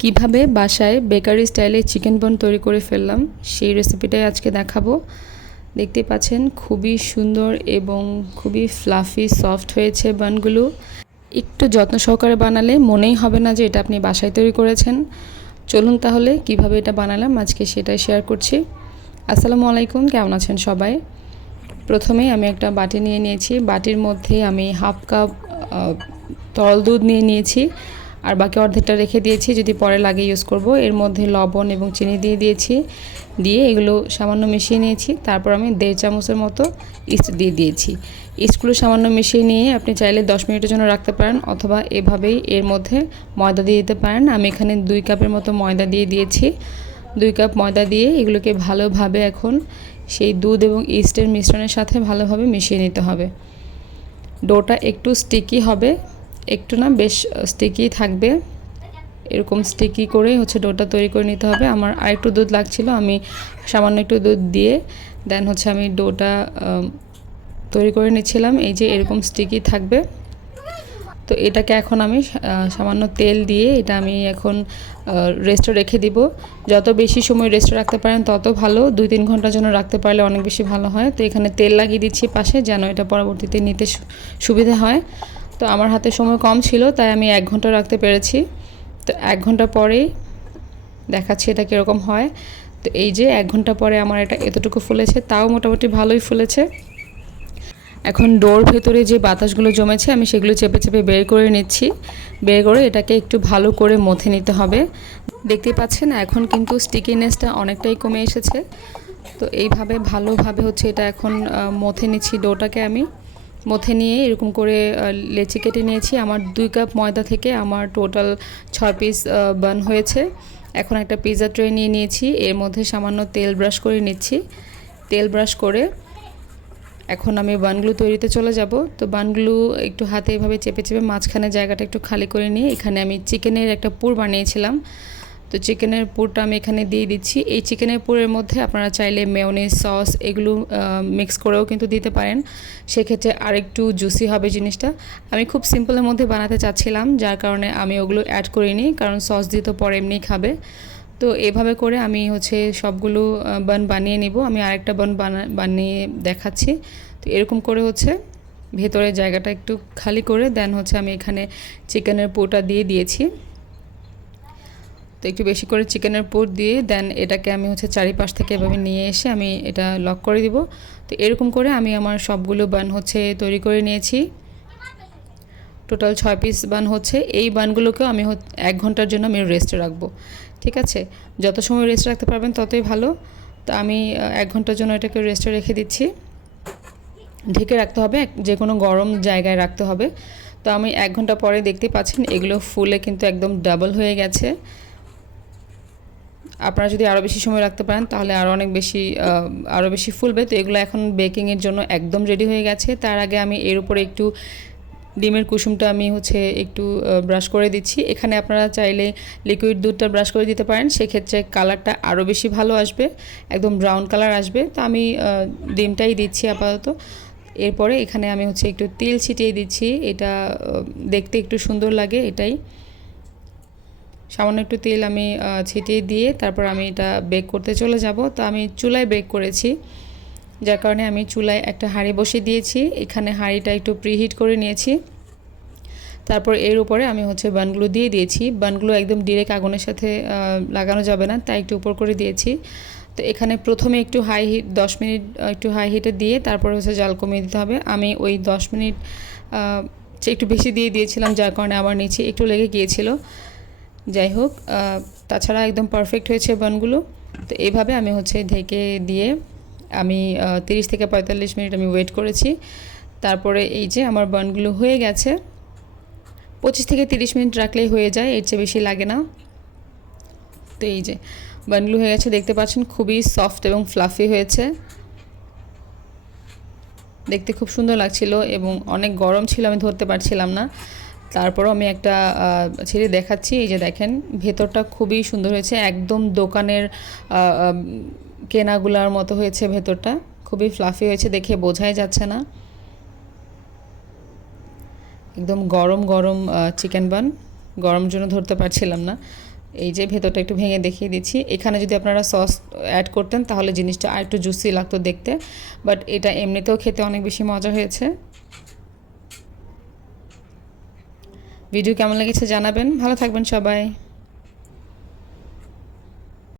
কীভাবে বাসায় বেকারি স্টাইলে চিকেন বন তৈরি করে ফেললাম, সেই রেসিপিটাই আজকে দেখাবো। দেখতে পাচ্ছেন, খুবই সুন্দর এবং খুবই ফ্লাফি সফট হয়েছে বানগুলো। একটু যত্ন সহকারে বানালে মনেই হবে না যে এটা আপনি বাসায় তৈরি করেছেন। চলুন তাহলে কীভাবে এটা বানালাম, আজকে সেটাই শেয়ার করছি। আসসালামু আলাইকুম, কেমন আছেন সবাই? প্রথমেই আমি একটা বাটি নিয়ে নিয়েছি। বাটির মধ্যে আমি হাফ কাপ তরল দুধ নিয়ে নিয়েছি। আর বাকি অর্ধেকটা রেখে দিয়েছি, যদি পরে লাগে ইউজ করব। এর মধ্যে লবণ এবং চিনি দিয়ে দিয়েছি, দিয়ে এগুলো সামান্য মিশিয়ে নিয়েছি। তারপর আমি দেড় চামচের মতো ইস্ট দিয়ে দিয়েছি। ইস্টগুলো সামান্য মিশিয়ে নিয়ে আপনি চাইলে দশ মিনিটের জন্য রাখতে পারেন, অথবা এভাবেই এর মধ্যে ময়দা দিয়ে দিতে পারেন। আমি এখানে দুই কাপের মতো ময়দা দিয়ে দিয়েছি। দুই কাপ ময়দা দিয়ে এগুলোকে ভালোভাবে এখন সেই দুধ এবং ইস্টের মিশ্রণের সাথে ভালোভাবে মিশিয়ে নিতে হবে। ডোটা একটু স্টিকি হবে একটু না বেশ স্টিকি থাকবে। এরকম স্টিকি করে হচ্ছে ডোটা তৈরি করে নিতে হবে। আমার আরেকটু দুধ লাগছিল, আমি সামান্য একটু দুধ দিয়ে দেন হচ্ছে আমি ডোটা তৈরি করে নিচ্ছিলাম। এই যে এরকম স্টিকি থাকবে। তো এটাকে এখন আমি সামান্য তেল দিয়ে এটা আমি এখন রেস্টে রেখে দিব। যত বেশি সময় রেস্টে রাখতে পারেন, তত ভালো। দুই তিন ঘণ্টার জন্য রাখতে পারলে অনেক বেশি ভালো হয়। তো এখানে তেল লাগিয়ে দিচ্ছি পাশে, যেন এটা পরবর্তীতে নিতে সুবিধা হয়। তো আমার হাতে সময় কম ছিল, তাই আমি এক ঘণ্টা রাখতে পেরেছি। তো এক ঘণ্টা পরেই দেখাচ্ছি এটা কীরকম হয়। তো এই যে এক ঘণ্টা পরে আমার এটা এতটুকু ফুলেছে, তাও মোটামুটি ভালোই ফুলেছে। এখন ডোর ভেতরে যে বাতাসগুলো জমেছে, আমি সেগুলো চেপে চেপে বের করে নিচ্ছি। বের করে এটাকে একটু ভালো করে মথে নিতে হবে। দেখতে পাচ্ছেন, এখন কিন্তু স্টিকিনেসটা অনেকটাই কমে এসেছে। তো এইভাবে ভালোভাবে হচ্ছে এটা এখন মথে নিচ্ছি ডোটাকে আমি। মথে নিয়ে এরকম করে লেচি কেটে নিয়েছি। আমার দুই কাপ ময়দা থেকে আমার টোটাল ছয় পিস বান হয়েছে। এখন একটা পিৎজা ট্রে নিয়ে নিয়েছি। এর মধ্যে সামান্য তেল ব্রাশ করে নিচ্ছি। তেল ব্রাশ করে এখন আমি বানগুলো তৈরিতে চলে যাব। তো বানগুলো একটু হাতে এভাবে চেপে চেপে মাঝখানে জায়গাটা একটু খালি করে নিয়ে এখানে আমি চিকেনের একটা পুর বানিয়েছিলাম। তো চিকেনের পুরটা আমি এখানে দিয়ে দিচ্ছি। এই চিকেনের পুরের মধ্যে আপনারা চাইলে মেয়নিজ সস এগুলো মিক্স করেও কিন্তু দিতে পারেন। সেক্ষেত্রে আরেকটু জুসি হবে জিনিসটা। আমি খুব সিম্পলের মধ্যে বানাতে চাচ্ছিলাম, যার কারণে আমি ওগুলো অ্যাড করিনি, কারণ সস দিয়ে তো পরে এমনি খাবে। তো এভাবে করে আমি হচ্ছে সবগুলো বান বানিয়ে নিব। আমি আরেকটা বান বানা, বানিয়ে দেখাচ্ছি। তো এরকম করে হচ্ছে ভেতরের জায়গাটা একটু খালি করে দেন হচ্ছে আমি এখানে চিকেনের পোটা দিয়ে দিয়েছি। তো একটু বেশি করে চিকেনের পুর দিয়ে দেন এটাকে আমি হচ্ছে চারিপাশ থেকে এভাবে নিয়ে এসে আমি এটা লক করে দিব। তো এরকম করে আমি আমার সবগুলো বান হচ্ছে তৈরি করে নিয়েছি। টোটাল ছয় পিস বান হচ্ছে। এই বানগুলোকেও আমি এক ঘণ্টার জন্য আমি রেস্টে রাখব। ঠিক আছে? যত সময় রেস্ট রাখতে পারবেন ততই ভালো। তো আমি এক ঘণ্টার জন্য এটাকে রেস্টে রেখে দিচ্ছি। ঢেকে রাখতে হবে যে কোনো গরম জায়গায় রাখতে হবে। তো আমি এক ঘণ্টা পরে দেখতে পাচ্ছেন এগুলো ফুলে কিন্তু একদম ডাবল হয়ে গেছে। আপনারা যদি আরও বেশি সময় রাখতে পারেন, তাহলে আরও অনেক বেশি আরও বেশি ফুলবে। তো এগুলো এখন বেকিংয়ের জন্য একদম রেডি হয়ে গেছে। তার আগে আমি এর উপরে একটু ডিমের কুসুমটা আমি হচ্ছে একটু ব্রাশ করে দিচ্ছি। এখানে আপনারা চাইলে লিকুইড দুধটা ব্রাশ করে দিতে পারেন। সেক্ষেত্রে কালারটা আরও বেশি ভালো আসবে। একদম ব্রাউন কালার আসবে। তো আমি ডিমটাই দিচ্ছি আপাতত। এরপরে এখানে আমি হচ্ছে একটু তেল ছিটিয়ে দিচ্ছি। এটা দেখতে একটু সুন্দর লাগে এটাই। সামান্য একটু তেল আমি ছিটিয়ে দিয়ে তারপর আমি এটা বেক করতে চলে যাব। তো আমি চুলায় বেক করেছি। যার কারণে আমি চুলায় একটা হাঁড়ি বসিয়ে দিয়েছি। এখানে হাঁড়িটা একটু প্রিহিট করে নিয়েছি। তারপর এর উপরে আমি হচ্ছে বানগুলো দিয়ে দিয়েছি। বানগুলো একদম ডিরেক্ট আগুনের সাথে লাগানো যাবে না। তাই একটু উপর করে দিয়েছি। তো এখানে প্রথমে একটু হাই হিট দশ মিনিট একটু হাই হিটে দিয়ে তারপর হচ্ছে জাল কমিয়ে দিতে হবে। আমি ওই দশ মিনিট একটু বেশি দিয়ে দিয়েছিলাম, যার কারণে আমার নিচে একটু লেগে গিয়েছিল। যাই হোক তাছাড়া একদম পারফেক্ট হয়েছে বানগুলো। তো এইভাবে আমি হচ্ছে ঢেকে দিয়ে আমি তিরিশ থেকে পঁয়তাল্লিশ মিনিট আমি ওয়েট করেছি। তারপরে এই যে আমার বানগুলো হয়ে গেছে, পঁচিশ থেকে তিরিশ মিনিট রাখলেই হয়ে যায়, এর চেয়ে বেশি লাগে না। তো এই যে বানগুলো হয়ে গেছে, দেখতে পাচ্ছেন খুবই সফট এবং ফ্লাফি হয়েছে। দেখতে খুব সুন্দর লাগছিল এবং অনেক গরম ছিল, আমি ধরতে পারছিলাম না। তারপরও আমি একটা ছেড়ে দেখাচ্ছি। এই যে দেখেন, ভেতরটা খুবই সুন্দর হয়েছে। একদম দোকানের কেনাগুলার মতো হয়েছে ভেতরটা। খুবই ফ্লাফি হয়েছে, দেখে বোঝাই যাচ্ছে না। একদম গরম গরম চিকেন বান গরম জন্য ধরতে পারছিলাম না। এই যে ভেতরটা একটু ভেঙে দেখিয়ে দিচ্ছি। এখানে যদি আপনারা সস অ্যাড করতেন, তাহলে জিনিসটা আর একটু জুসি লাগতো দেখতে। বাট এটা এমনিতেও খেতে অনেক বেশি মজা হয়েছে। ভিডিও কেমন লেগেছে জানাবেন। ভালো থাকবেন সবাই।